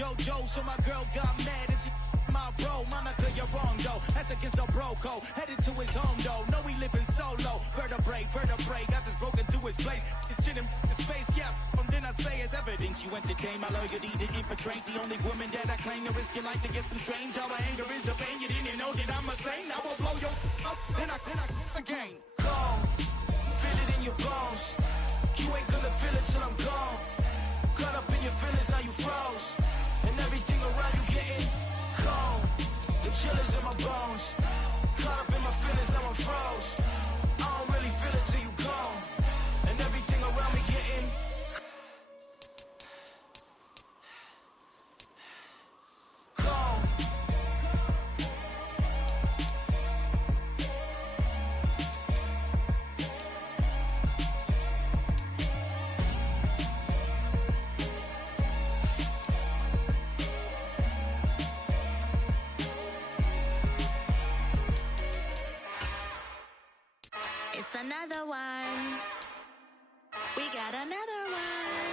JoJo, so my girl got mad and she my bro. Monica, you're wrong, though. That's against a bro code. Headed to his home, though. No, he living solo. Vertebrae. Got this broken to his place. This shit in his face, yeah. From then I say it's evidence you entertain. My loyalty to infiltrate. The only woman that I claim to risk your life to get some strange. All my anger is a pain. You didn't know that I'm a saint. I will blow your up. Then I again. Gone. Feel it in your bones. You ain't gonna feel it till I'm gone. Caught up in your feelings, now you froze. And everything around you getting cold. The chillers in my bones. Caught up in my feelings, now I'm froze. I don't really feel it till you gone. And everything around me getting cold. It's another one. We got another one.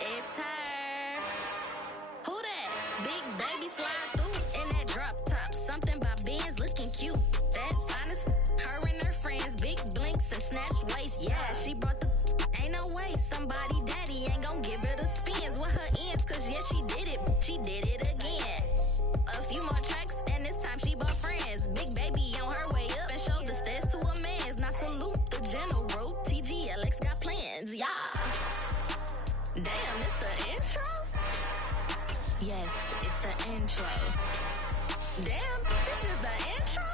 It's her. Who that? Big baby slide through in that drop top. Something by Benz looking cute. That's honest. Her and her friends, big blinks and snatch waist. Yeah, she brought the. Ain't no way somebody daddy ain't gon' give her the spins with her ends. Cause yeah, she did it. She did it again. A few more tracks and this time she bought friends. Big baby on her way up and showed the stairs to a man's. Now salute the general. TGLX got plans, yeah. Damn, it's the intro? Yes, it's the intro. Damn, this is the intro?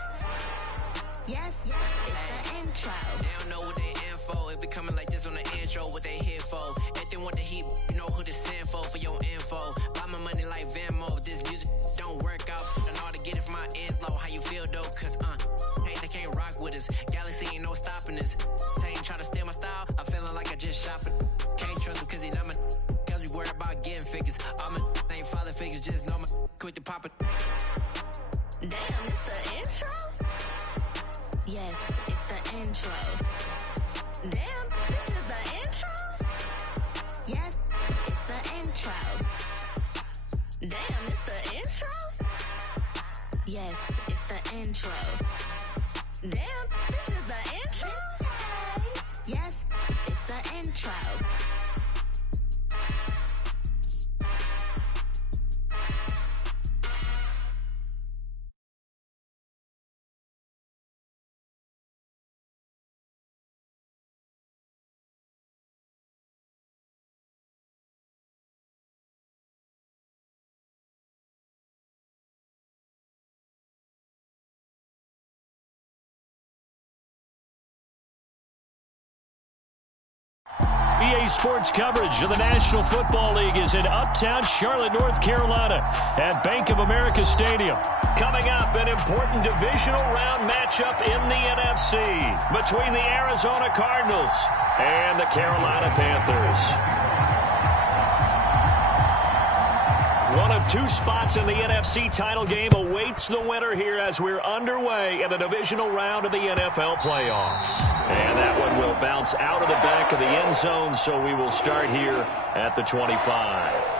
Yes, it's the intro. They don't know what they in for. If we coming like this on the intro, what they here for? If they want the heat, you know who to send for your info. Buy my money like Venmo. This music don't work out. I know how to get it from my ends low. How you feel though? Cause hey, they can't rock with us. Galaxy ain't no stopping this. They ain't trying to steal my style. I'm feeling like I just shot for. Can't trust him cause he not my. Cause we worried about getting figures. All my ain't father figures. Just know my quick to pop it. Damn, it's the intro? Yes, it's the intro. Damn, this is the intro? Yes, it's the intro. Damn, it's the intro? Yes, it's the intro. Damn, this is the intro? Yes, it's the intro. EA Sports coverage of the National Football League is in uptown Charlotte, North Carolina at Bank of America Stadium. Coming up, an important divisional round matchup in the NFC between the Arizona Cardinals and the Carolina Panthers. One of two spots in the NFC title game awaits the winner here as we're underway in the divisional round of the NFL playoffs. And that one will bounce out of the back of the end zone, so we will start here at the 25.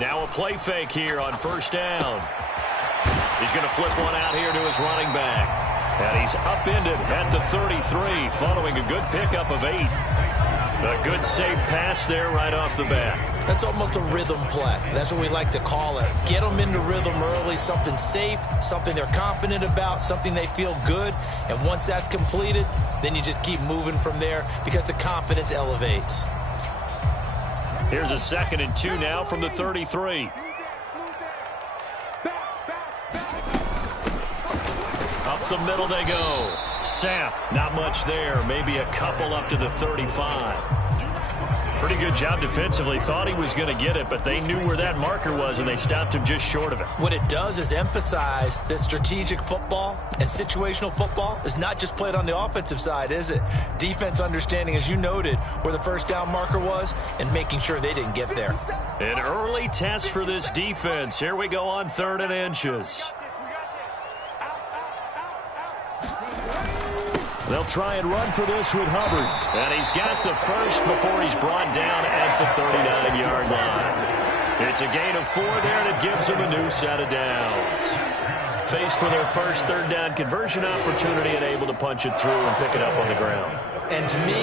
Now a play fake here on first down. He's going to flip one out here to his running back. And he's upended at the 33 following a good pickup of 8. A good safe pass there right off the bat. That's almost a rhythm play. That's what we like to call it. Get them into rhythm early, something safe, something they're confident about, something they feel good. And once that's completed, then you just keep moving from there because the confidence elevates. Here's a 2nd and 2 now from the 33. Up the middle they go. Sapp, not much there. Maybe a couple up to the 35. Pretty good job defensively. Thought he was going to get it, but they knew where that marker was, and they stopped him just short of it. What it does is emphasize that strategic football and situational football is not just played on the offensive side, is it? Defense understanding, as you noted, where the first down marker was and making sure they didn't get there. An early test for this defense. Here we go on 3rd and inches. They'll try and run for this with Hubbard. And he's got the first before he's brought down at the 39-yard line. It's a gain of 4 there, and it gives them a new set of downs. Faced with their first 3rd down conversion opportunity and able to punch it through and pick it up on the ground. And to me,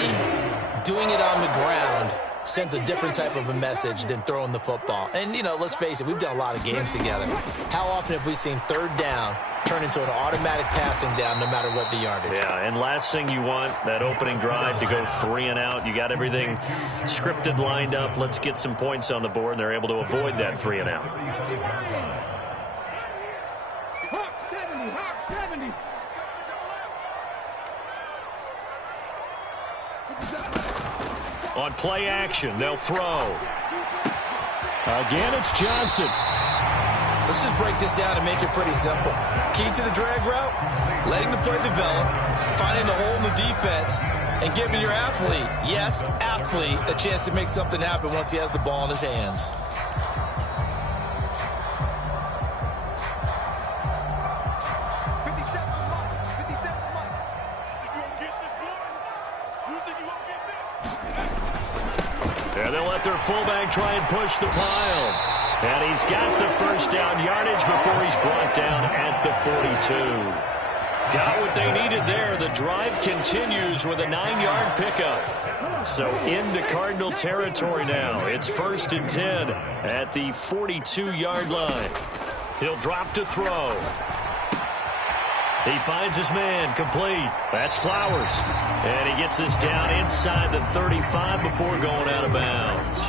doing it on the ground sends a different type of a message than throwing the football. And, you know, let's face it, we've done a lot of games together. How often have we seen 3rd down turn into an automatic passing down no matter what the yardage? Yeah, and last thing you want, that opening drive to go 3 and out. You got everything scripted, lined up. Let's get some points on the board, and they're able to avoid that 3 and out. On play action, they'll throw. Again, it's Johnson. Let's just break this down and make it pretty simple. Key to the drag route, letting the play develop, finding the hole in the defense, and giving your athlete, yes, athlete, a chance to make something happen once he has the ball in his hands. And they'll let their fullback try and push the pile. And he's got the first down yardage before he's brought down at the 42. Got what they needed there. The drive continues with a 9-yard pickup. So into Cardinal territory now. It's 1st and 10 at the 42-yard line. He'll drop to throw. He finds his man, complete. That's Flowers. And he gets us down inside the 35 before going out of bounds.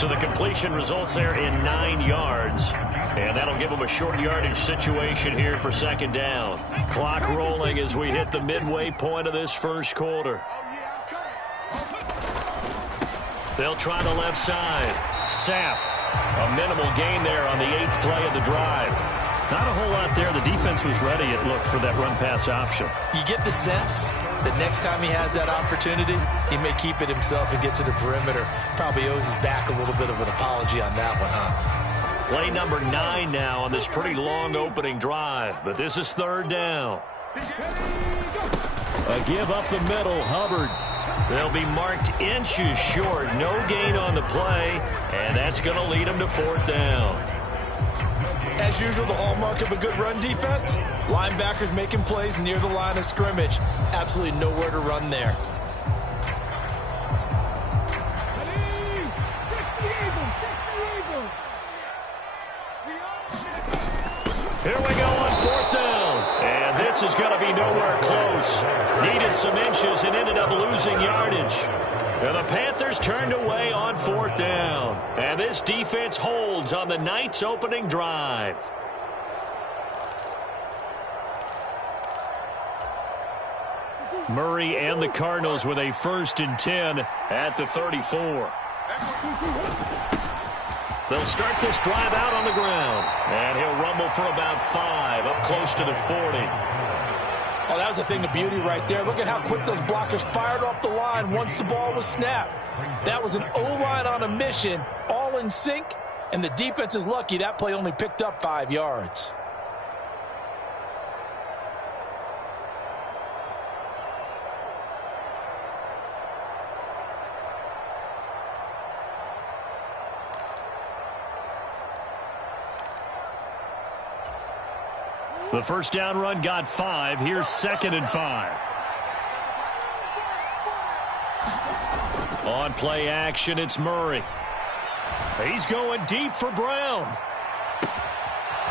So the completion results there in 9 yards. And that'll give them a short yardage situation here for 2nd down. Clock rolling as we hit the midway point of this first quarter. They'll try the left side. Sapp. A minimal gain there on the 8th play of the drive. Not a whole lot there. The defense was ready, it looked, for that run-pass option. You get the sense that next time he has that opportunity, he may keep it himself and get to the perimeter. Probably owes his back a little bit of an apology on that one, huh? Play number 9 now on this pretty long opening drive. But this is 3rd down. A give up the middle, Hubbard. They'll be marked inches short. No gain on the play, and that's going to lead them to 4th down. As usual, the hallmark of a good run defense, linebackers making plays near the line of scrimmage. Absolutely nowhere to run there. Here we go on 4th down. And this is going to be nowhere close. Needed some inches and ended up losing yardage. And the Panthers turned away on 4th down. And this defense holds on the night's opening drive. Murray and the Cardinals with a 1st and 10 at the 34. They'll start this drive out on the ground. And he'll rumble for about 5, up close to the 40. Oh, that was a thing of beauty right there. Look at how quick those blockers fired off the line once the ball was snapped. That was an O-line on a mission, all in sync, and the defense is lucky that play only picked up 5 yards. The first down run got 5. Here's 2nd and 5. On play action, it's Murray. He's going deep for Brown.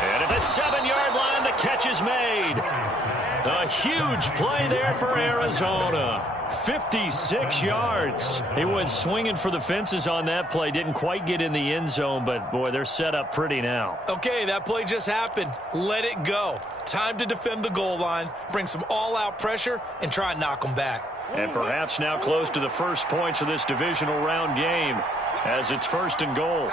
And at the 7-yard line, the catch is made. A huge play there for Arizona. 56 yards. He went swinging for the fences on that play. Didn't quite get in the end zone, but, boy, they're set up pretty now. Okay, that play just happened. Let it go. Time to defend the goal line, bring some all-out pressure, and try and knock them back. And perhaps now close to the first points of this divisional round game as it's 1st and goal.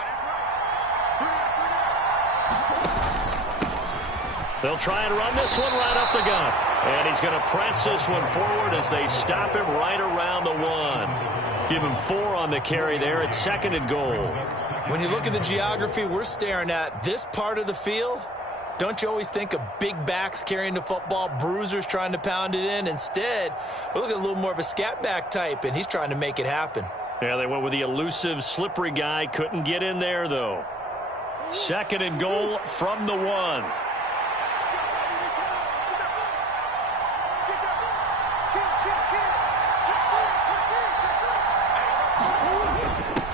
They'll try and run this one right up the gut. And he's going to press this one forward as they stop him right around the 1. Give him 4 on the carry there at 2nd and goal. When you look at the geography we're staring at, this part of the field, don't you always think of big backs carrying the football, bruisers trying to pound it in? Instead, we're looking at a little more of a scat back type, and he's trying to make it happen. Yeah, they went with the elusive, slippery guy. Couldn't get in there, though. 2nd and goal from the 1.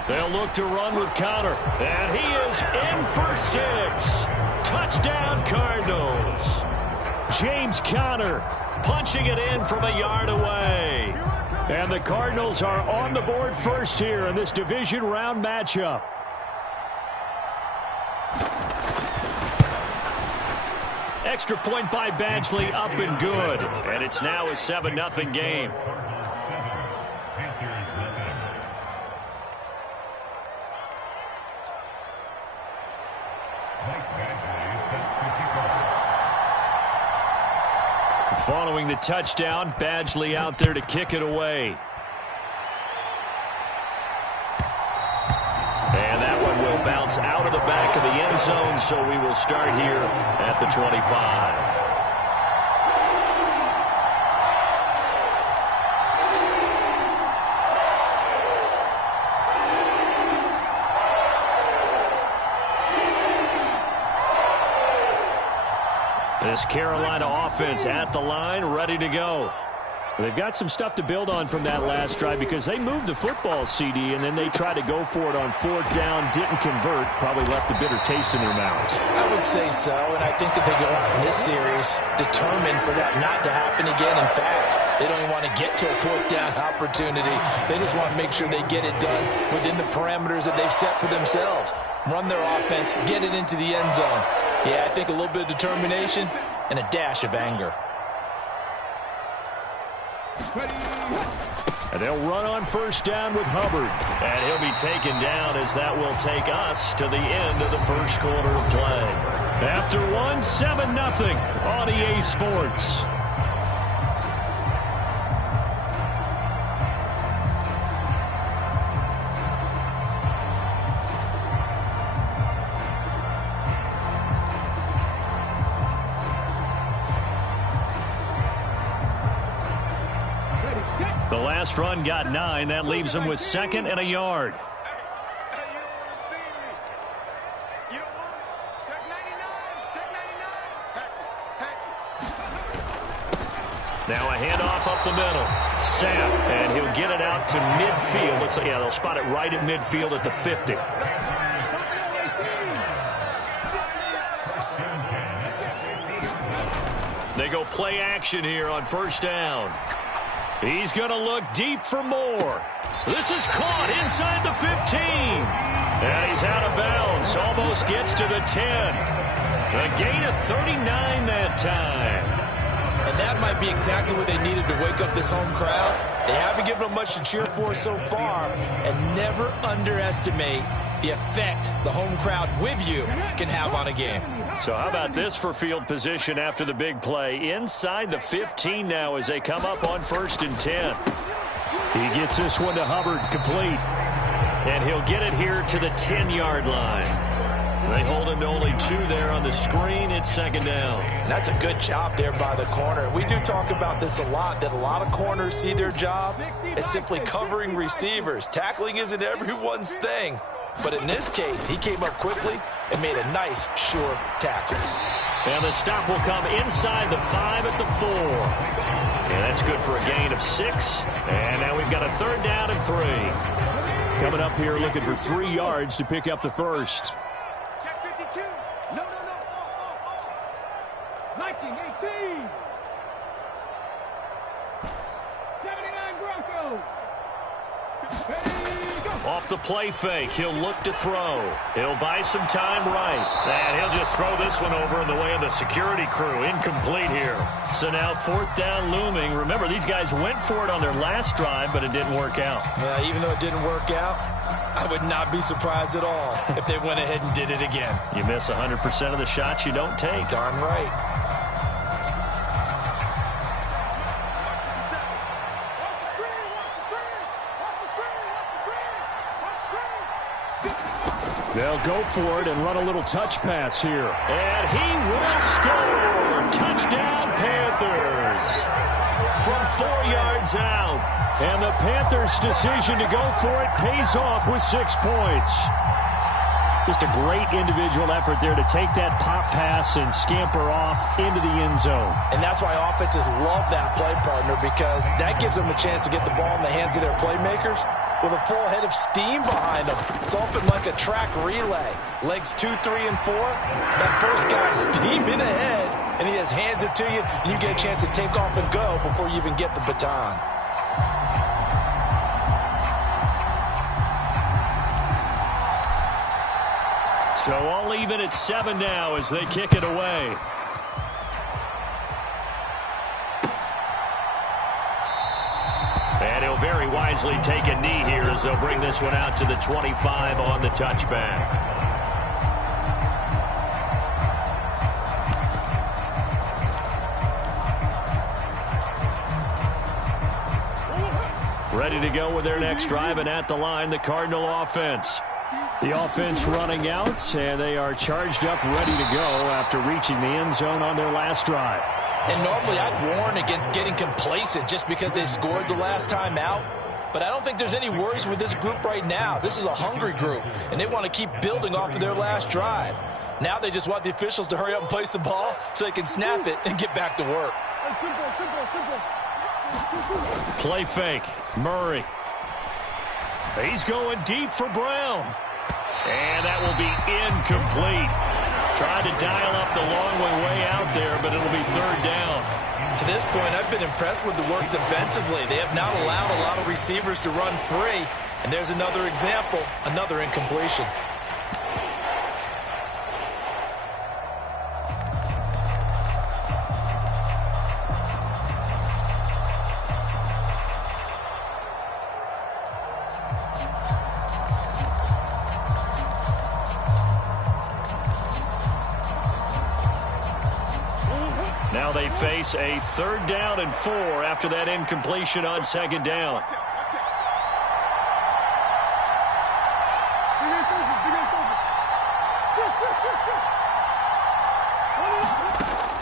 They'll look to run with Conner. And he is in for 6. Touchdown, Cardinals. James Conner punching it in from a yard away. And the Cardinals are on the board first here in this division round matchup. Extra point by Badgley, up and good. And it's now a 7-0 game. Following the touchdown, Badgley out there to kick it away. And that one will bounce out of the back of the end zone, so we will start here at the 25. This Carolina offense at the line, ready to go. They've got some stuff to build on from that last drive because they moved the football, CD, and then they tried to go for it on 4th down, didn't convert, probably left a bitter taste in their mouths. I would say so, and I think that they go in this series determined for that not to happen again. In fact, they don't even want to get to a 4th down opportunity. They just want to make sure they get it done within the parameters that they've set for themselves. Run their offense, get it into the end zone. Yeah, I think a little bit of determination and a dash of anger. And they'll run on 1st down with Hubbard. And he'll be taken down as that will take us to the end of the 1st quarter of play. After 1, 7-0 on EA Sports. The last run got 9. That leaves him with 2nd and a yard. Now a handoff up the middle. Sam, and he'll get it out to midfield. Looks like, yeah, they'll spot it right at midfield at the 50. They go play action here on 1st down. He's going to look deep for more. This is caught inside the 15. And he's out of bounds. Almost gets to the 10. A gain of 39 that time. And that might be exactly what they needed to wake up this home crowd. They haven't given them much to cheer for so far. And never underestimate the effect the home crowd with you can have on a game. So how about this for field position after the big play? Inside the 15 now as they come up on 1st and 10. He gets this one to Hubbard, complete. And he'll get it here to the 10-yard line. They hold him to only 2 there on the screen. It's 2nd down. And that's a good job there by the corner. We do talk about this a lot, that a lot of corners see their job as simply covering receivers. Tackling isn't everyone's thing. But in this case, he came up quickly and made a nice, sure tackle. And the stop will come inside the 5 at the 4. And that's good for a gain of 6. And now we've got a 3rd down and 3. Coming up here looking for 3 yards to pick up the 1st. Check 52. No. 19, 18. 79 Broncos. Ready, go. Off the play fake, he'll look to throw. He'll buy some time right. And he'll just throw this one over in the way of the security crew. Incomplete here. So now 4th down looming. Remember, these guys went for it on their last drive, but it didn't work out. Yeah, even though it didn't work out, I would not be surprised at all if they went ahead and did it again. You miss 100% of the shots you don't take. Darn right. They'll go for it and run a little touch pass here. And he will score. Touchdown, Panthers. From 4 yards out. And the Panthers' decision to go for it pays off with 6 points. Just a great individual effort there to take that pop pass and scamper off into the end zone. And that's why offenses love that play, partner, because that gives them a chance to get the ball in the hands of their playmakers with a full head of steam behind them. It's often like a track relay. Legs 2, 3, and 4. That first guy's steaming ahead, and he just hands it to you, and you get a chance to take off and go before you even get the baton. So all even at 7 now as they kick it away. And he'll very wisely take a knee here as they'll bring this one out to the 25 on the touchback. Ready to go with their next drive, and at the line, the Cardinal offense. The offense running out, and they are charged up, ready to go after reaching the end zone on their last drive. And normally I'd warn against getting complacent just because they scored the last time out. But I don't think there's any worries with this group right now. This is a hungry group, and they want to keep building off of their last drive. Now they just want the officials to hurry up and place the ball so they can snap it and get back to work. Play fake. Murray. He's going deep for Brown. And that will be incomplete. Tried to dial up the long way out there, but it'll be 3rd down. To this point, I've been impressed with the work defensively. They have not allowed a lot of receivers to run free. And there's another example, another incompletion. Now they face a 3rd down and 4 after that incompletion on 2nd down.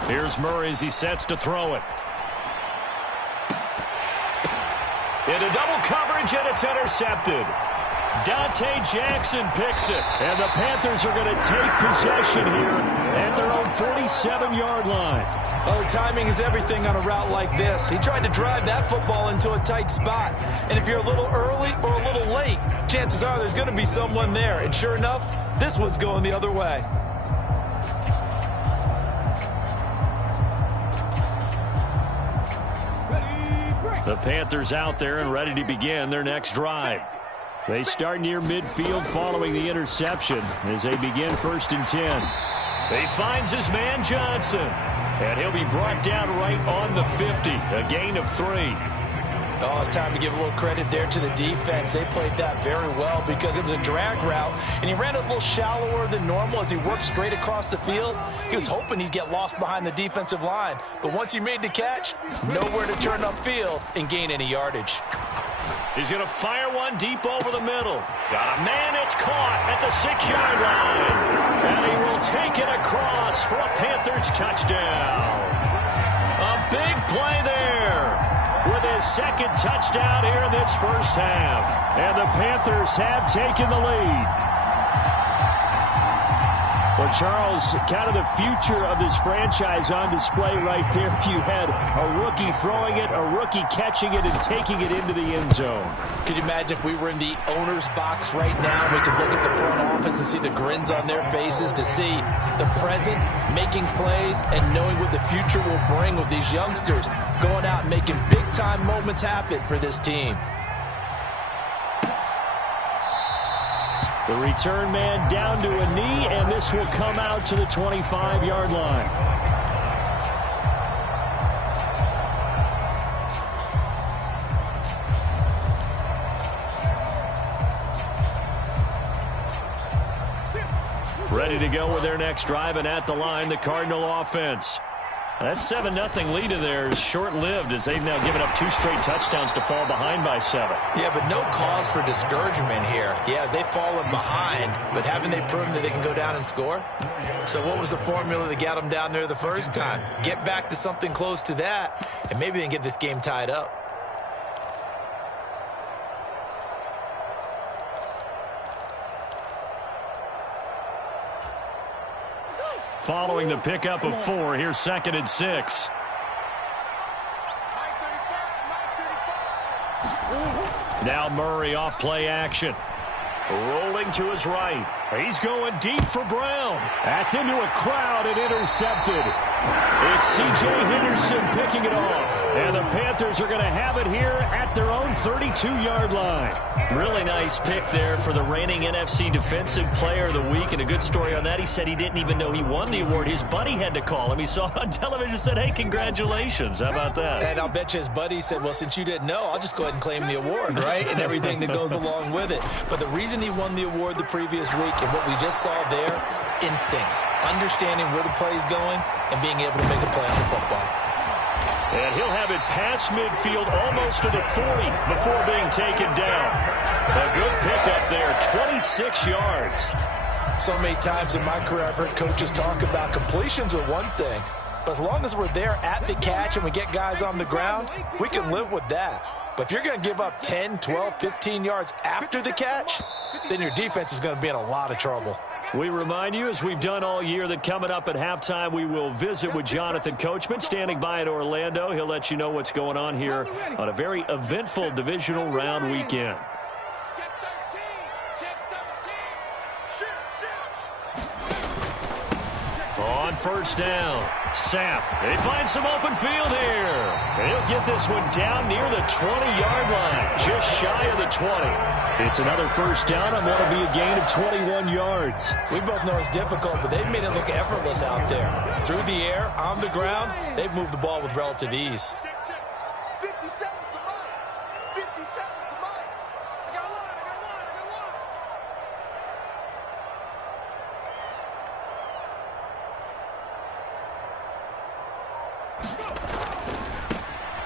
Here's Murray as he sets to throw it. Into double coverage, and it's intercepted. Dante Jackson picks it, and the Panthers are going to take possession here at their own 47-yard line. Oh, timing is everything on a route like this. He tried to drive that football into a tight spot. And if you're a little early or a little late, chances are there's going to be someone there. And sure enough, this one's going the other way. The Panthers out there and ready to begin their next drive. They start near midfield following the interception as they begin 1st and 10. He finds his man Johnson, and he'll be brought down right on the 50, a gain of 3. Oh, it's time to give a little credit there to the defense. They played that very well because it was a drag route, and he ran a little shallower than normal as he worked straight across the field. He was hoping he'd get lost behind the defensive line, but once he made the catch, nowhere to turn upfield and gain any yardage. He's going to fire one deep over the middle. Got a man, it's caught at the 6-yard line. And he will take it across for a Panthers touchdown. A big play there with his 2nd touchdown here in this first half. And the Panthers have taken the lead. Well, Charles, kind of the future of this franchise on display right there. You had a rookie throwing it, a rookie catching it, and taking it into the end zone. Could you imagine if we were in the owner's box right now? We could look at the front office and see the grins on their faces, to see the present making plays and knowing what the future will bring with these youngsters going out and making big-time moments happen for this team. The return man down to a knee, and this will come out to the 25-yard line. Ready to go with their next drive, and at the line, the Cardinal offense. That 7-0 lead of theirs is short-lived as they've now given up 2 straight touchdowns to fall behind by 7. Yeah, but no cause for discouragement here. Yeah, they've fallen behind, but haven't they proven that they can go down and score? So what was the formula that got them down there the first time? Get back to something close to that, and maybe they can get this game tied up. Following the pickup of 4, here's 2nd and 6. Now Murray off play action. Rolling to his right. He's going deep for Brown. That's into a crowd and intercepted. It's C.J. Henderson picking it off. And the Panthers are going to have it here at their own 32-yard line. Really nice pick there for the reigning NFC Defensive Player of the Week. And a good story on that, he said he didn't even know he won the award. His buddy had to call him. He saw it on television and said, hey, congratulations. How about that? And I'll bet you his buddy said, well, since you didn't know, I'll just go ahead and claim the award, right? And everything that goes along with it. But the reason he won the award the previous week and what we just saw there, instincts, understanding where the play is going and being able to make a play on the football. And he'll have it past midfield almost to the 40 before being taken down. A good pickup there, 26 yards. So many times in my career I've heard coaches talk about completions are one thing, but as long as we're there at the catch and we get guys on the ground, we can live with that. But if you're going to give up 10, 12, 15 yards after the catch, then your defense is going to be in a lot of trouble. We remind you, as we've done all year, that coming up at halftime, we will visit with Jonathan Coachman, standing by in Orlando. He'll let you know what's going on here on a very eventful divisional round weekend. On first down, Sapp. They find some open field here. And he'll get this one down near the 20-yard line, just shy of the 20. It's another first down on what will be a gain of 21 yards. We both know it's difficult, but they've made it look effortless out there. Through the air, on the ground, they've moved the ball with relative ease.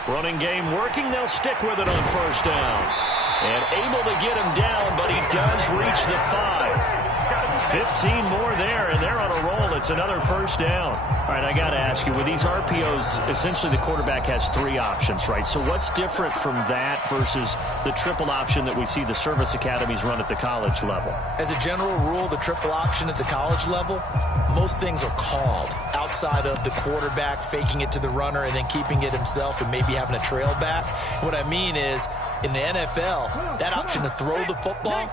Running game working. They'll stick with it on first down. And able to get him down, but he does reach the 5. 15 more there, and they're on a roll. It's another first down. All right, I got to ask you, with these RPOs, essentially the quarterback has 3 options, right? So what's different from that versus the triple option that we see the service academies run at the college level? As a general rule, the triple option at the college level, most things are called outside of the quarterback faking it to the runner and then keeping it himself and maybe having a trail back. What I mean is, in the NFL, that option to throw the football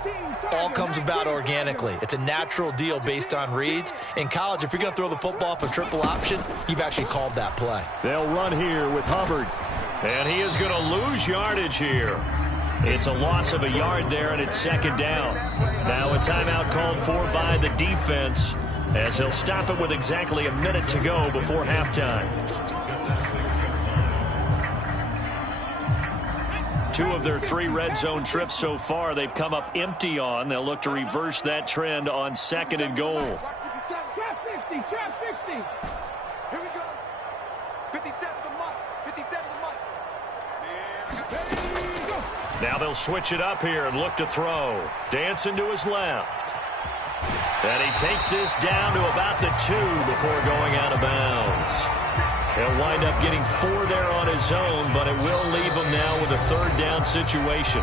all comes about organically. It's a natural deal based on reads. In college, if you're going to throw the football off a triple option, you've actually called that play. They'll run here with Hubbard. And he is going to lose yardage here. It's a loss of a yard there, and it's second down. Now a timeout called for by the defense, as he'll stop it with exactly a minute to go before halftime. 2 of their 3 red zone trips so far, they've come up empty on. They'll look to reverse that trend on second and goal. Trap 60, trap 60. Here we go. 57 to Mike, 57 to Mike. Now they'll switch it up here and look to throw. Dancing to his left. And he takes this down to about the 2 before going out of bounds. He'll wind up getting 4 there on his own, but it will leave him now with a third down situation.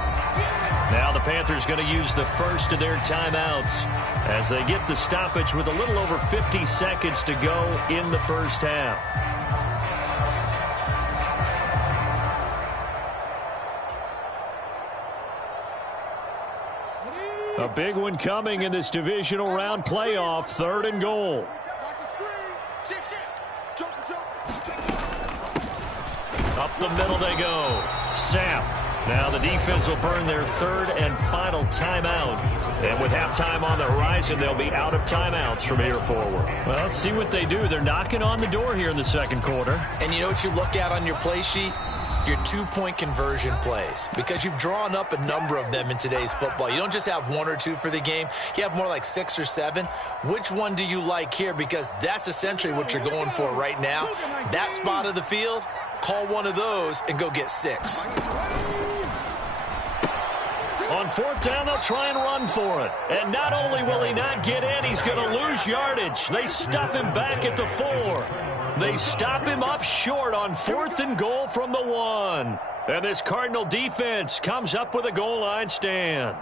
Now the Panthers going to use the first of their timeouts as they get the stoppage with a little over 50 seconds to go in the first half. A big one coming in this divisional round playoff, 3rd and goal. Up the middle they go. Sapp. Now the defense will burn their 3rd and final timeout And with halftime on the horizon, they'll be out of timeouts from here forward. Well, let's see what they do. They're knocking on the door here in the second quarter. And you know what you look at on your play sheet? Your two-point conversion plays, because you've drawn up a number of them in today's football. You don't just have one or two for the game. You have more like 6 or 7. Which one do you like here? Because that's essentially what you're going for right now. That spot of the field, call one of those and go get 6. On fourth down, they'll try and run for it. And not only will he not get in, he's going to lose yardage. They stuff him back at the 4. They stop him up short on 4th and goal from the 1. And this Cardinal defense comes up with a goal line stand.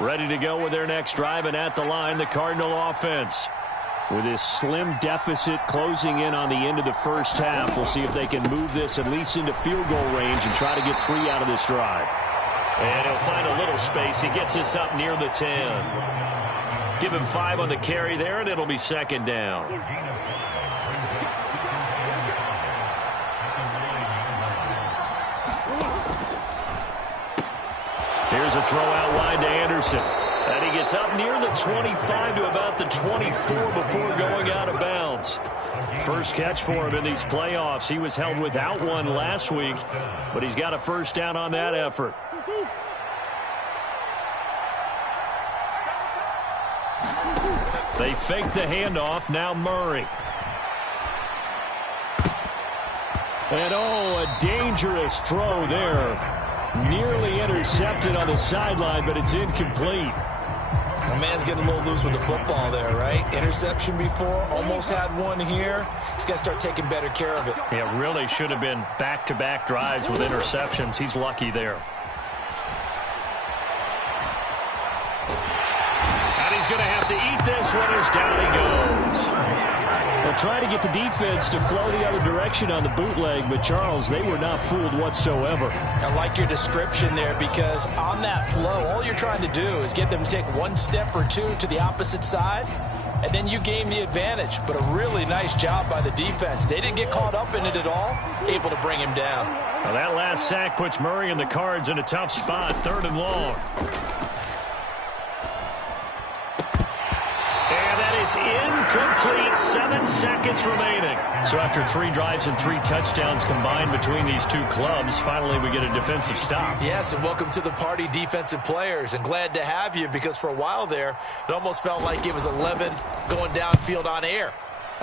Ready to go with their next drive, and at the line, the Cardinal offense. With this slim deficit closing in on the end of the first half, we'll see if they can move this at least into field goal range and try to get 3 out of this drive. And he'll find a little space. He gets us up near the 10. Give him 5 on the carry there, and it'll be second down. Here's a throw out wide to Anderson. And he gets up near the 25 to about the 24 before going out of bounds. First catch for him in these playoffs. He was held without one last week, but he's got a first down on that effort. They fake the handoff. Now Murray. And a dangerous throw there. Nearly intercepted on the sideline, but it's incomplete. The man's getting a little loose with the football there, right? Interception before, almost had one here. He's got to start taking better care of it. Yeah, really should have been back-to-back drives with interceptions. He's lucky there. And he's going to have to eat this one as down he goes. They'll try to get the defense to flow the other direction on the bootleg, but Charles, they were not fooled whatsoever. I like your description there, because on that flow, all you're trying to do is get them to take 1 step or 2 to the opposite side, and then you gain the advantage. But a really nice job by the defense. They didn't get caught up in it at all, able to bring him down. Well, that last sack puts Murray and the Cards in a tough spot, 3rd and long. Incomplete, 7 seconds remaining. So after 3 drives and 3 touchdowns combined between these two clubs, finally we get a defensive stop. Yes, and welcome to the party, defensive players, and glad to have you, because for a while there, it almost felt like it was 11 going downfield on air.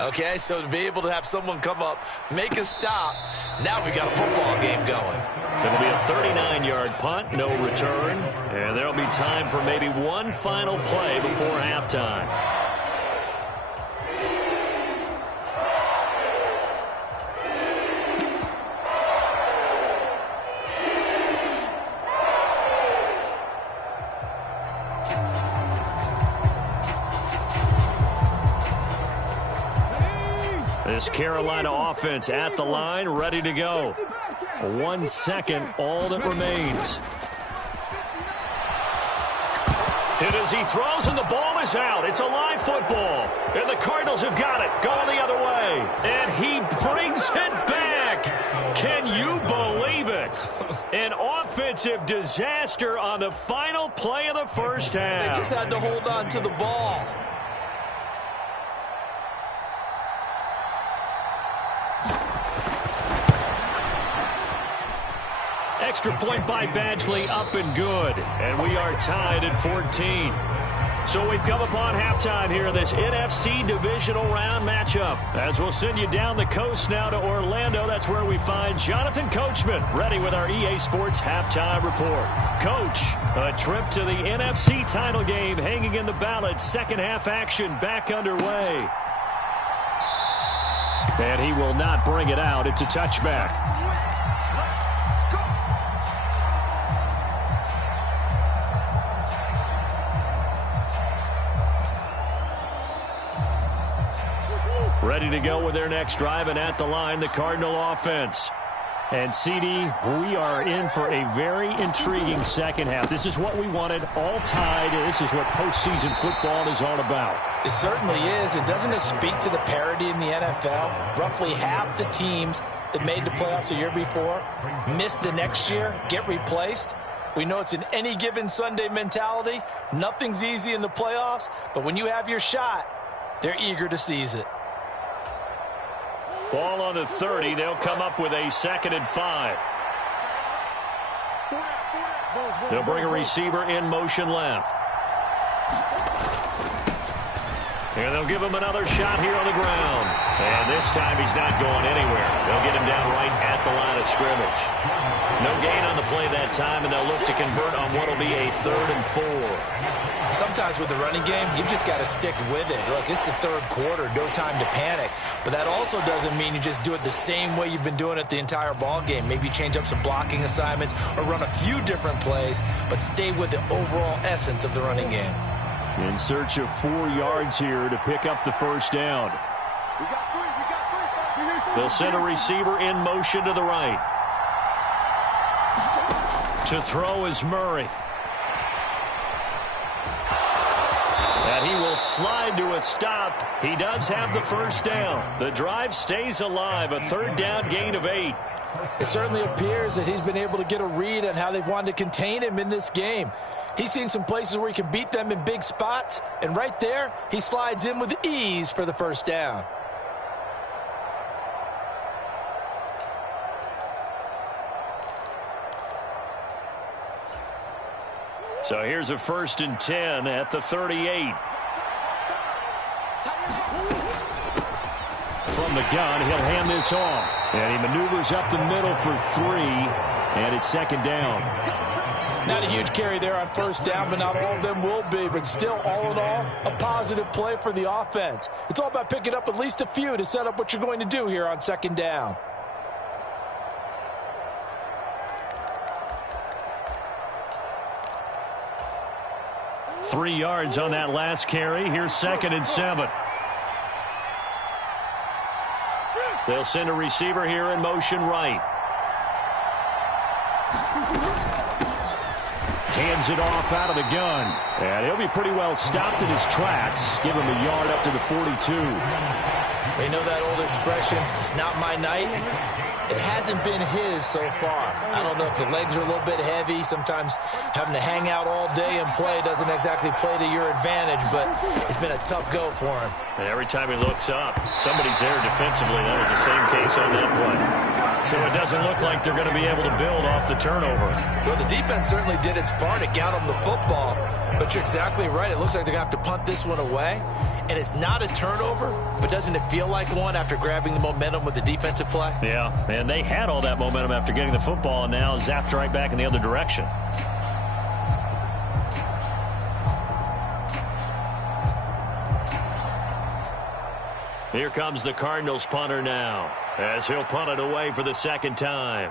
Okay, so to be able to have someone come up, make a stop, now we got a football game going. It'll be a 39-yard punt, no return, and there'll be time for maybe one final play before halftime. This Carolina offense at the line, ready to go. 1 second, all that remains. Hit as he throws, and the ball is out. It's a live football. And the Cardinals have got it, going the other way. And he brings it back. Can you believe it? An offensive disaster on the final play of the first half. They just had to hold on to the ball. Extra point by Badgley, up and good. And we are tied at 14. So we've come upon halftime here in this NFC divisional round matchup. As we'll send you down the coast now to Orlando. That's where we find Jonathan Coachman ready with our EA Sports halftime report. Coach, a trip to the NFC title game hanging in the balance. Second half action back underway. And he will not bring it out. It's a touchback. Ready to go with their next drive, and at the line, the Cardinal offense. And, CD, we are in for a very intriguing second half. This is what we wanted, all tied. This is what postseason football is all about. It certainly is. And doesn't it speak to the parity in the NFL? Roughly half the teams that made the playoffs the year before miss the next year, get replaced. We know it's an any given Sunday mentality. Nothing's easy in the playoffs, but when you have your shot, they're eager to seize it. Ball on the 30. They'll come up with a 2nd and 5. They'll bring a receiver in motion left. And they'll give him another shot here on the ground. And this time he's not going anywhere. They'll get him down right at the line of scrimmage. No gain on the play that time, and they'll look to convert on what will be a 3rd and 4. Sometimes with the running game, you've just got to stick with it. Look, it's the 3rd quarter, no time to panic. But that also doesn't mean you just do it the same way you've been doing it the entire ball game. Maybe change up some blocking assignments or run a few different plays, but stay with the overall essence of the running game. In search of 4 yards here to pick up the first down. They'll send a receiver in motion to the right. To throw is Murray. And he will slide to a stop. He does have the first down. The drive stays alive. A 3rd down gain of 8. It certainly appears that he's been able to get a read on how they've wanted to contain him in this game. He's seen some places where he can beat them in big spots, and right there, he slides in with ease for the first down. So here's a 1st and 10 at the 38. From the gun, he'll hand this off. And he maneuvers up the middle for 3, and it's 2nd down. Not a huge carry there on first down, but not all of them will be. But still, all in all, a positive play for the offense. It's all about picking up at least a few to set up what you're going to do here on 2nd down. Three yards on that last carry. Here's 2nd and 7. They'll send a receiver here in motion right. Hands it off out of the gun. And he'll be pretty well stopped in his tracks. Give him a yard up to the 42. They know that old expression, it's not my night. It hasn't been his so far. I don't know if the legs are a little bit heavy. Sometimes having to hang out all day and play doesn't exactly play to your advantage, but it's been a tough go for him. And every time he looks up, somebody's there defensively. That was the same case on that play. So it doesn't look like they're going to be able to build off the turnover. Well, the defense certainly did its part. It got them the football. But you're exactly right. It looks like they're going to have to punt this one away. And it's not a turnover, but doesn't it feel like one after grabbing the momentum with the defensive play? Yeah, and they had all that momentum after getting the football, and now zapped right back in the other direction. Here comes the Cardinals punter now, as he'll punt it away for the 2nd time.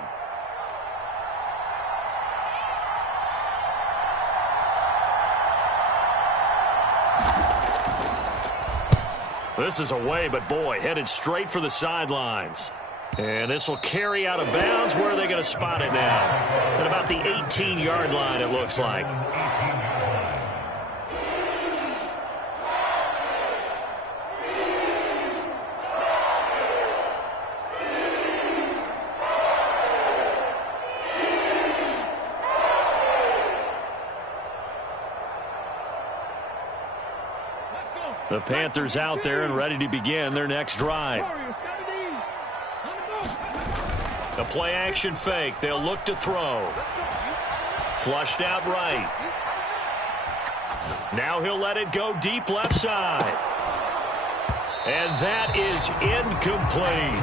This is away, but boy, headed straight for the sidelines. And this will carry out of bounds. Where are they going to spot it now? At about the 18-yard line, it looks like. The Panthers out there and ready to begin their next drive. A play-action fake. They'll look to throw. Flushed out right. Now he'll let it go deep left side. And that is incomplete.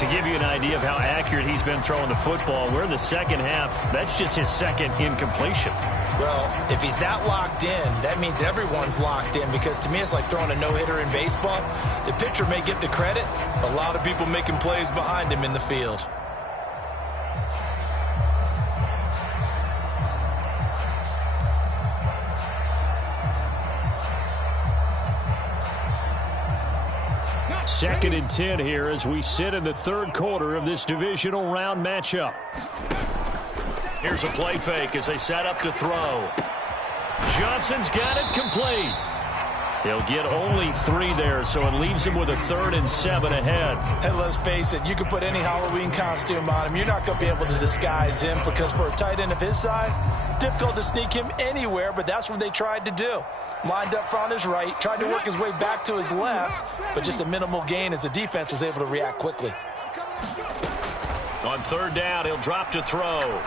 To give you an idea of how accurate he's been throwing the football, we're in the 2nd half. That's just his 2nd incompletion. Well, if he's that locked in, that means everyone's locked in, because to me it's like throwing a no-hitter in baseball. The pitcher may get the credit, a lot of people making plays behind him in the field. 2nd and 10 here as we sit in the third quarter of this divisional round matchup. Here's a play fake as they set up to throw. Johnson's got it complete. He'll get only 3 there, so it leaves him with a 3rd and 7 ahead. And let's face it, you can put any Halloween costume on him. You're not going to be able to disguise him because for a tight end of his size, difficult to sneak him anywhere, but that's what they tried to do. Lined up on his right, tried to work his way back to his left, but just a minimal gain as the defense was able to react quickly. On 3rd down, he'll drop to throw.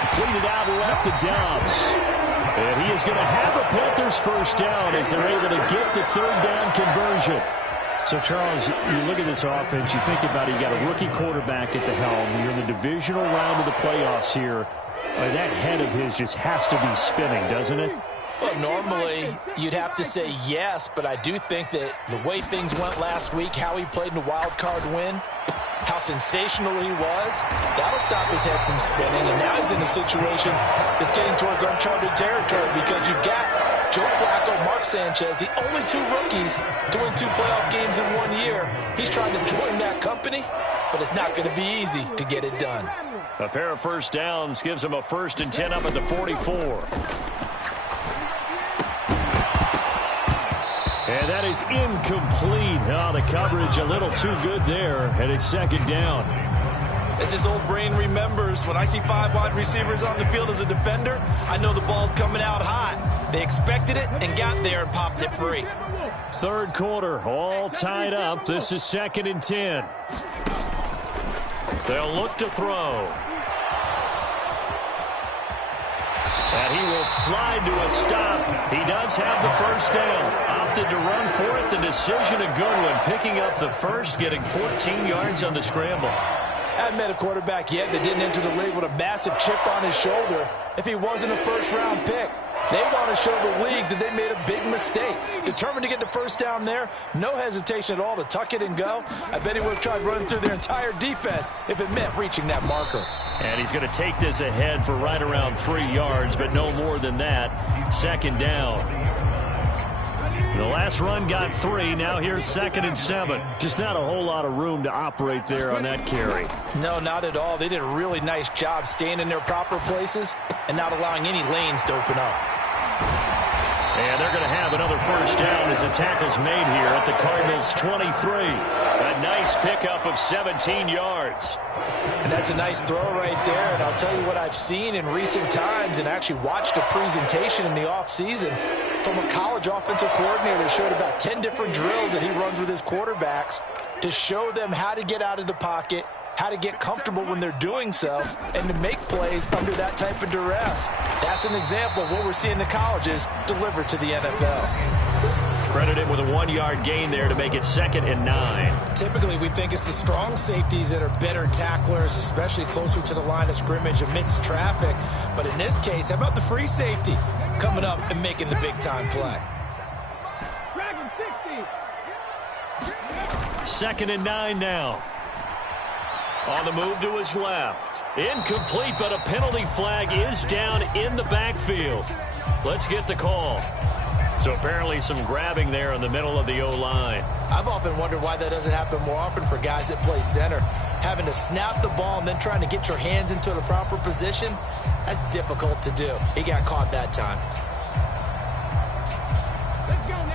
Completed out left to Dobbs. And he is going to have a Panthers first down as they're able to get the 3rd down conversion. So, Charles, you look at this offense, you think about it, you got a rookie quarterback at the helm. You're in the divisional round of the playoffs here. That head of his just has to be spinning, doesn't it? Well, normally you'd have to say yes, but I do think that the way things went last week, how he played in the wild card win, how sensational he was, that'll stop his head from spinning. And now he's in a situation that's getting towards uncharted territory because you've got Joe Flacco, Mark Sanchez, the only 2 rookies to win 2 playoff games in 1 year. He's trying to join that company, but it's not going to be easy to get it done. A pair of first downs gives him a 1st and 10 up at the 44. And that is incomplete. Oh, the coverage a little too good there, and it's 2nd down. As his old brain remembers, when I see 5 wide receivers on the field as a defender, I know the ball's coming out hot. They expected it and got there and popped it free. 3rd quarter, all tied up. This is 2nd and 10. They'll look to throw. And he will slide to a stop. He does have the first down. Opted to run for it. The decision a good one. Picking up the first, getting 14 yards on the scramble. I haven't met a quarterback yet that didn't enter the league with a massive chip on his shoulder if he wasn't a first-round pick. They want to show the league that they made a big mistake. Determined to get the first down there. No hesitation at all to tuck it and go. I bet he would have tried running through their entire defense if it meant reaching that marker. And he's going to take this ahead for right around 3 yards, but no more than that. 2nd down. The last run got 3. Now here's 2nd and 7. Just not a whole lot of room to operate there on that carry. No, not at all. They did a really nice job staying in their proper places and not allowing any lanes to open up. And they're going to have another first down as the tackle's made here at the Cardinals' 23. A nice pickup of 17 yards. And that's a nice throw right there. And I'll tell you what I've seen in recent times and actually watched a presentation in the offseason from a college offensive coordinator that showed about 10 different drills that he runs with his quarterbacks to show them how to get out of the pocket, how to get comfortable when they're doing so, and to make plays under that type of duress. That's an example of what we're seeing the colleges deliver to the NFL. Credited with a 1-yard gain there to make it 2nd and 9. Typically, we think it's the strong safeties that are better tacklers, especially closer to the line of scrimmage amidst traffic. But in this case, how about the free safety coming up and making the big-time play? 2nd and 9 now. On the move to his left. Incomplete, but a penalty flag is down in the backfield. Let's get the call. So apparently some grabbing there in the middle of the O-line. I've often wondered why that doesn't happen more often for guys that play center. Having to snap the ball and then trying to get your hands into the proper position, that's difficult to do. He got caught that time.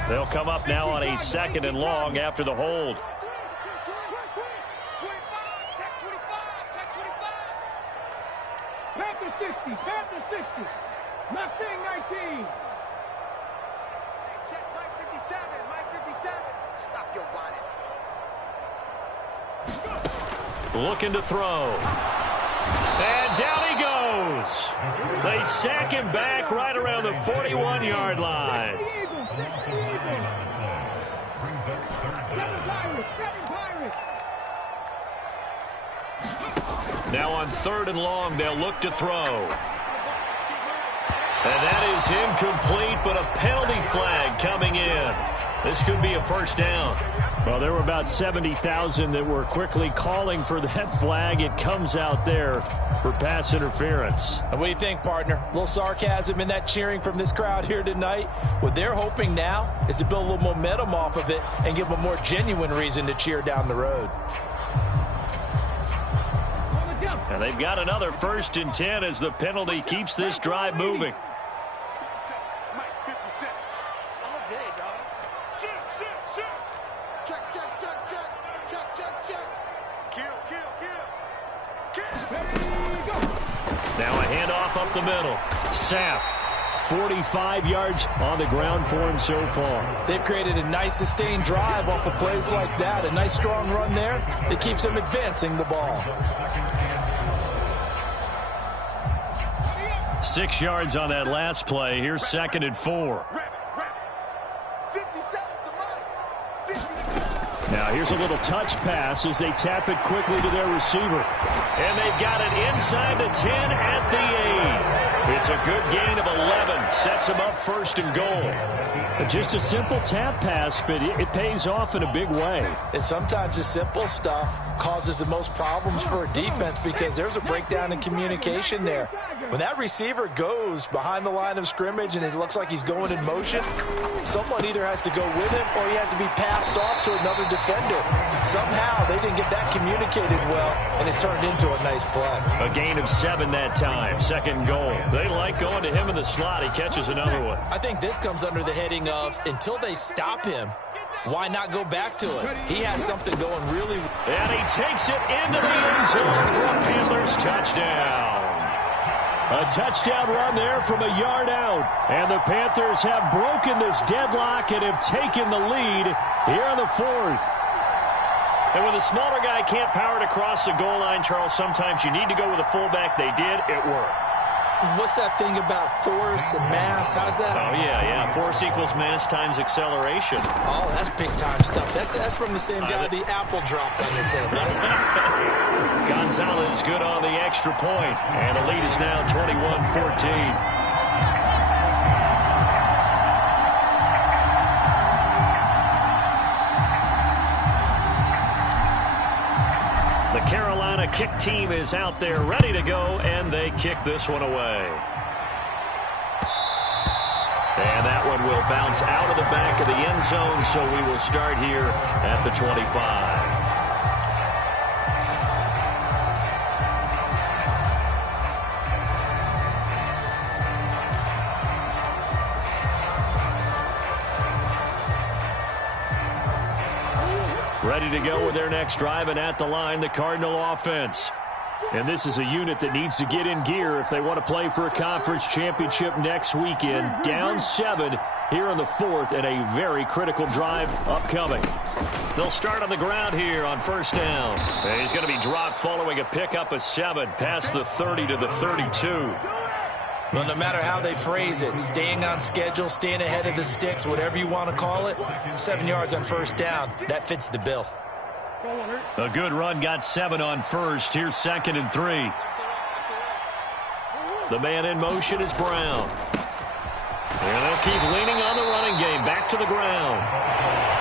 They'll come up now on a 2nd and long after the hold. Panther 60, Panther 60. Mustang 19. Check Mike 57, Mike 57. Stop your whining. Looking to throw. And down he goes. They sack him back right around the 41-yard line. Now on 3rd and long, they'll look to throw. And that is incomplete, but a penalty flag coming in. This could be a first down. Well, there were about 70,000 that were quickly calling for that flag. It comes out there for pass interference. And what do you think, partner? A little sarcasm in that cheering from this crowd here tonight. What they're hoping now is to build a little momentum off of it and give them a more genuine reason to cheer down the road. And they've got another 1st and 10 as the penalty keeps this drive moving. Now a handoff up the middle. Sapp, 45 yards on the ground for him so far. They've created a nice sustained drive off of plays like that. A nice strong run there that keeps them advancing the ball. 6 yards on that last play. Here's 2nd and 4. Now here's a little touch pass as they tap it quickly to their receiver. And they've got it inside the 10 at the 8. It's a good gain of 11. Sets them up 1st and goal. Just a simple tap pass, but it pays off in a big way. And sometimes the simple stuff causes the most problems for a defense because there's a breakdown in communication there. When that receiver goes behind the line of scrimmage and it looks like he's going in motion, someone either has to go with him or he has to be passed off to another defender. Somehow they didn't get that communicated well, and it turned into a nice play. A gain of 7 that time. 2nd goal. They like going to him in the slot. He catches another one. I think this comes under the heading of until they stop him, why not go back to it? He has something going really well. And he takes it into the end zone for a Panthers touchdown. A touchdown run there from a yard out. And the Panthers have broken this deadlock and have taken the lead here in the 4th. And when the smaller guy can't power it across the goal line, Charles, sometimes you need to go with a fullback. They did. It worked. What's that thing about force and mass? How's that? Oh, yeah. Force equals mass times acceleration. Oh, that's big-time stuff. That's from the same guy the apple dropped on his head, right? Gonzalez good on the extra point. And the lead is now 21-14. The Carolina kick team is out there ready to go, and they kick this one away. And that one will bounce out of the back of the end zone, so we will start here at the 25. Ready to go with their next drive, and at the line, the Cardinal offense. And this is a unit that needs to get in gear if they want to play for a conference championship next weekend. Down 7 here in the 4th, and a very critical drive upcoming. They'll start on the ground here on 1st down. And he's going to be dropped following a pickup of 7 past the 30 to the 32. Well, no matter how they phrase it, staying on schedule, staying ahead of the sticks, whatever you want to call it, 7 yards on 1st down, that fits the bill. A good run got 7 on 1st. Here's 2nd and 3. The man in motion is Brown. And they'll keep leaning on the running game. Back to the ground.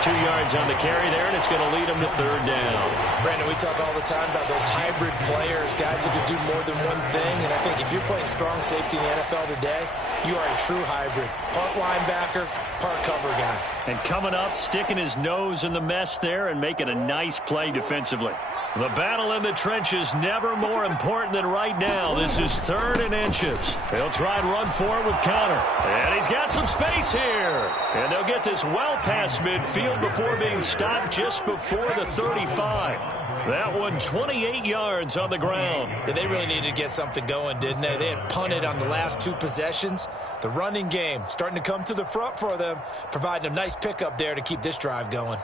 2 yards on the carry there, and it's going to lead them to 3rd down. Brandon, we talk all the time about those hybrid players, guys who can do more than one thing. And I think if you're playing strong safety in the NFL today, you are a true hybrid. Part linebacker, part cover guy. And coming up, sticking his nose in the mess there and making a nice play defensively. The battle in the trenches never more important than right now. This is 3rd and inches. They'll try and run for it with Connor. And he's got some space here. And they'll get this well past midfield before being stopped just before the 35. That one 28 yards on the ground. Yeah, they really needed to get something going, didn't they? They had punted on the last 2 possessions. The running game starting to come to the front for them, providing a nice pickup there to keep this drive going.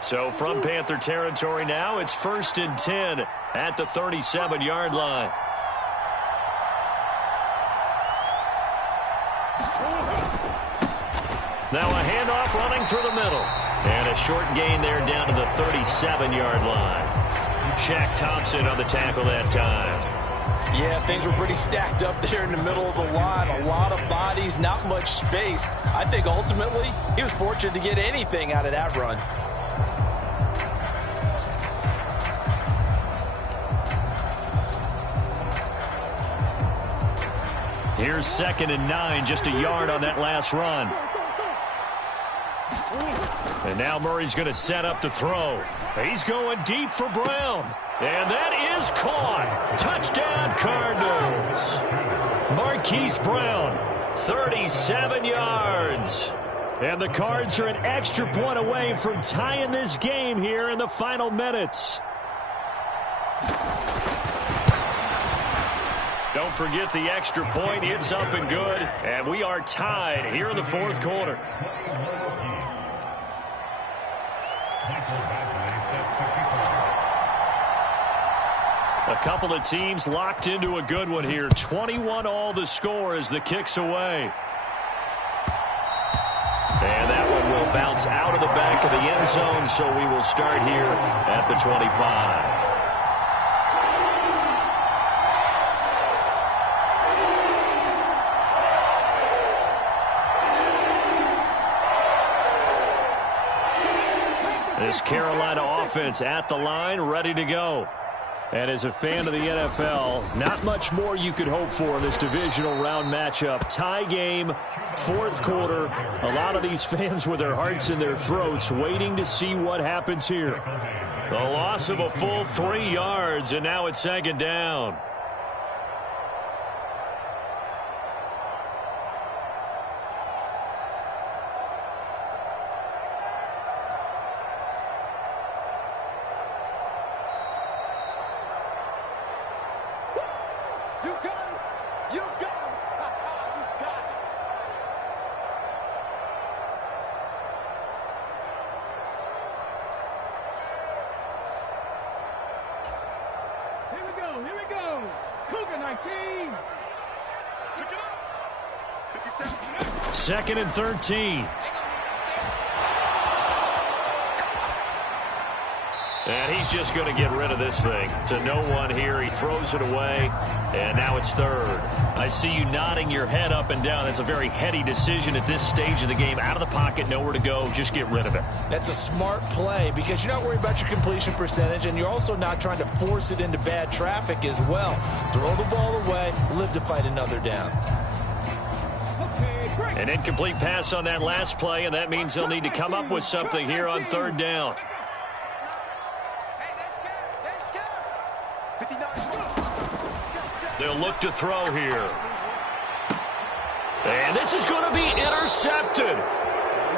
So from Panther territory now, it's 1st and 10 at the 37-yard line. Now a handoff running through the middle. And a short gain there down to the 37-yard line. Shaq Thompson on the tackle that time. Yeah, things were pretty stacked up there in the middle of the line. A lot of bodies bodies, not much space. I think ultimately he was fortunate to get anything out of that run. Here's 2nd and 9, just a yard on that last run. And now Murray's going to set up to throw. He's going deep for Brown. And that is caught. Touchdown, Cardinals. Marquise Brown, 37 yards. And the Cards are an extra point away from tying this game here in the final minutes. Don't forget the extra point. It's up and good. And we are tied here in the 4th quarter. A couple of teams locked into a good one here. 21 all the score as the kick's away. And that one will bounce out of the back of the end zone, so we will start here at the 25. This Carolina offense at the line, ready to go. And as a fan of the NFL, not much more you could hope for in this divisional round matchup. Tie game, 4th quarter. A lot of these fans with their hearts in their throats waiting to see what happens here. The loss of a full 3 yards, and now it's 2nd down. Second and 13. And he's just going to get rid of this thing to no one here. He throws it away, and now it's 3rd. I see you nodding your head up and down. That's a very heady decision at this stage of the game. Out of the pocket, nowhere to go. Just get rid of it. That's a smart play because you're not worried about your completion percentage, and you're also not trying to force it into bad traffic as well. Throw the ball away, live to fight another down. An incomplete pass on that last play, and that means they'll need to come up with something here on 3rd down. They'll look to throw here. And this is going to be intercepted.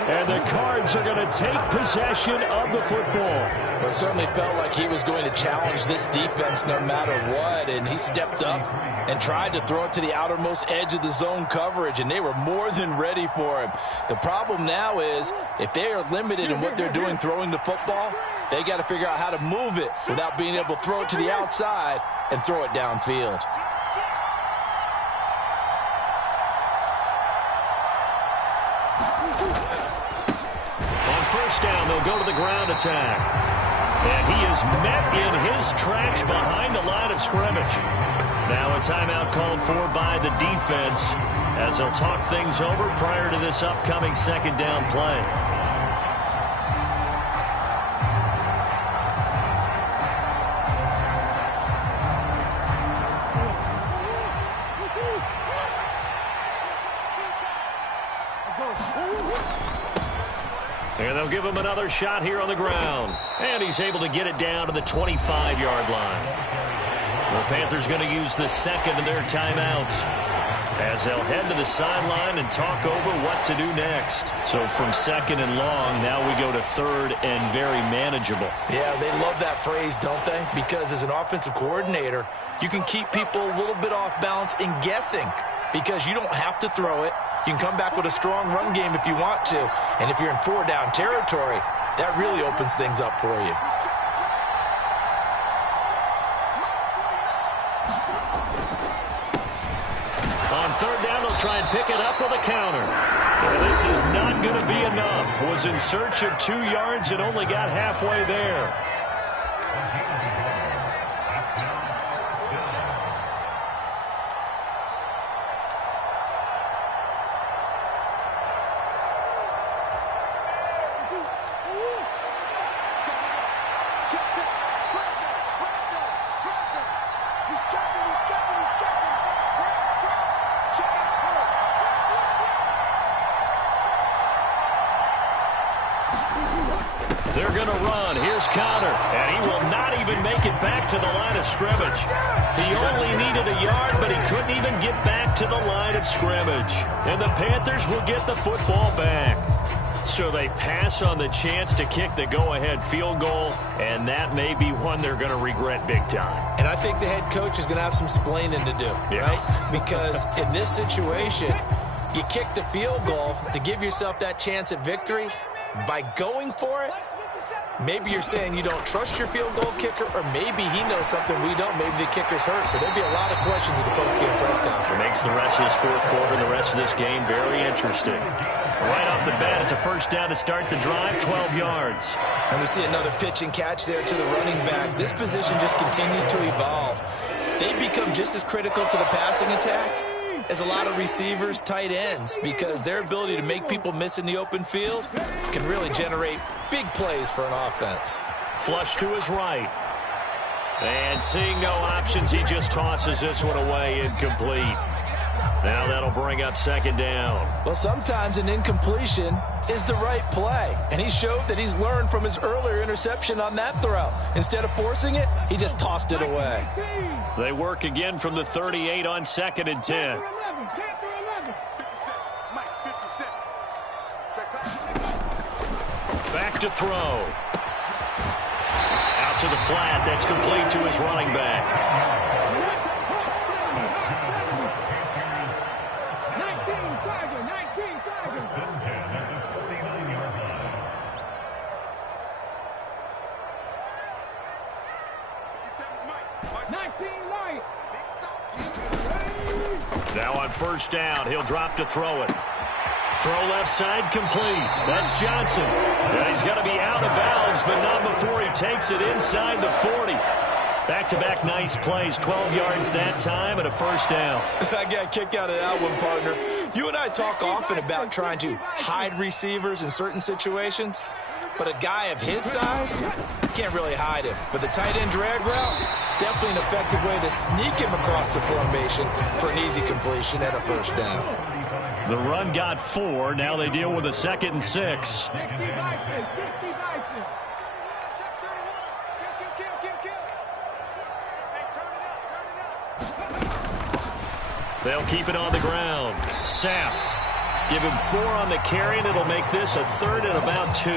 And the Cards are going to take possession of the football. Well, it certainly felt like he was going to challenge this defense no matter what, and he stepped up and tried to throw it to the outermost edge of the zone coverage, and they were more than ready for him. The problem now is if they are limited in what they're doing throwing the football, they got to figure out how to move it without being able to throw it to the outside and throw it downfield. First down, they'll go to the ground attack. And he is met in his tracks behind the line of scrimmage. Now a timeout called for by the defense as they'll talk things over prior to this upcoming 2nd down play. And they'll give him another shot here on the ground. And he's able to get it down to the 25-yard line. The Panthers going to use the 2nd of their timeouts as they'll head to the sideline and talk over what to do next. So from 2nd and long, now we go to 3rd and very manageable. Yeah, they love that phrase, don't they? Because as an offensive coordinator, you can keep people a little bit off balance and guessing because you don't have to throw it. You can come back with a strong run game if you want to. And if you're in 4-down territory, that really opens things up for you. On 3rd down, they'll try and pick it up with a counter. And this is not going to be enough. Was in search of 2 yards and only got halfway there. a run. Here's Connor, and he will not even make it back to the line of scrimmage. He only needed a yard, but he couldn't even get back to the line of scrimmage. And the Panthers will get the football back. So they pass on the chance to kick the go-ahead field goal, and that may be one they're going to regret big time. And I think the head coach is going to have some splaining to do, right? Because in this situation, you kick the field goal to give yourself that chance at victory. By going for it, maybe you're saying you don't trust your field goal kicker, or maybe he knows something we don't. Maybe the kicker's hurt. So there'll be a lot of questions in the post-game press conference. Makes the rest of this fourth quarter and the rest of this game very interesting. Right off the bat, it's a first down to start the drive, 12 yards. And we see another pitch and catch there to the running back. This position just continues to evolve. They become just as critical to the passing attack as a lot of receivers, tight ends, because their ability to make people miss in the open field can really generate big plays for an offense. Flush to his right. And seeing no options, he just tosses this one away, incomplete. Now that'll bring up second down. Well, sometimes an incompletion is the right play, and he showed that he's learned from his earlier interception on that throw. Instead of forcing it, he just tossed it away. They work again from the 38 on 2nd and 10. Back to throw. Out to the flat. That's complete to his running back. Now on first down, he'll drop to throw it. Throw left side, complete. That's Johnson. And he's going to be out of bounds, but not before he takes it inside the 40. Back-to-back nice plays, 12 yards that time and a first down. I got a kick out of that one, partner. You and I talk often about trying to hide receivers in certain situations, but a guy of his size, you can't really hide him. But the tight end drag route, definitely an effective way to sneak him across the formation for an easy completion and a first down. The run got 4. Now they deal with a 2nd and 6. They'll keep it on the ground. Sapp. Give him 4 on the carry, and it'll make this a 3rd and about 2.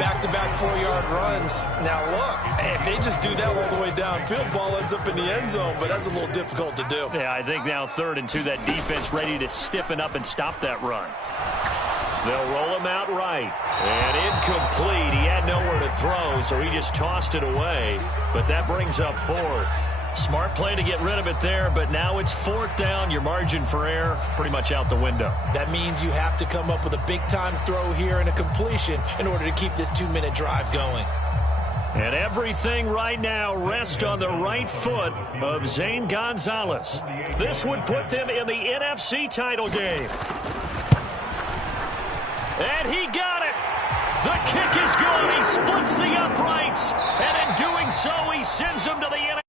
Back-to-back 4-yard runs. Now, look, if they just do that all the way downfield, ball ends up in the end zone, but that's a little difficult to do. Yeah, I think now 3rd and 2, that defense ready to stiffen up and stop that run. They'll roll him out right. And incomplete. He had nowhere to throw, so he just tossed it away. But that brings up 4th. Smart play to get rid of it there, but now it's 4th down. Your margin for error pretty much out the window. That means you have to come up with a big-time throw here and a completion in order to keep this 2-minute drive going. And everything right now rests on the right foot of Zane Gonzalez. This would put them in the NFC title game. And he got it. The kick is good. He splits the uprights. And in doing so, he sends them to the NFC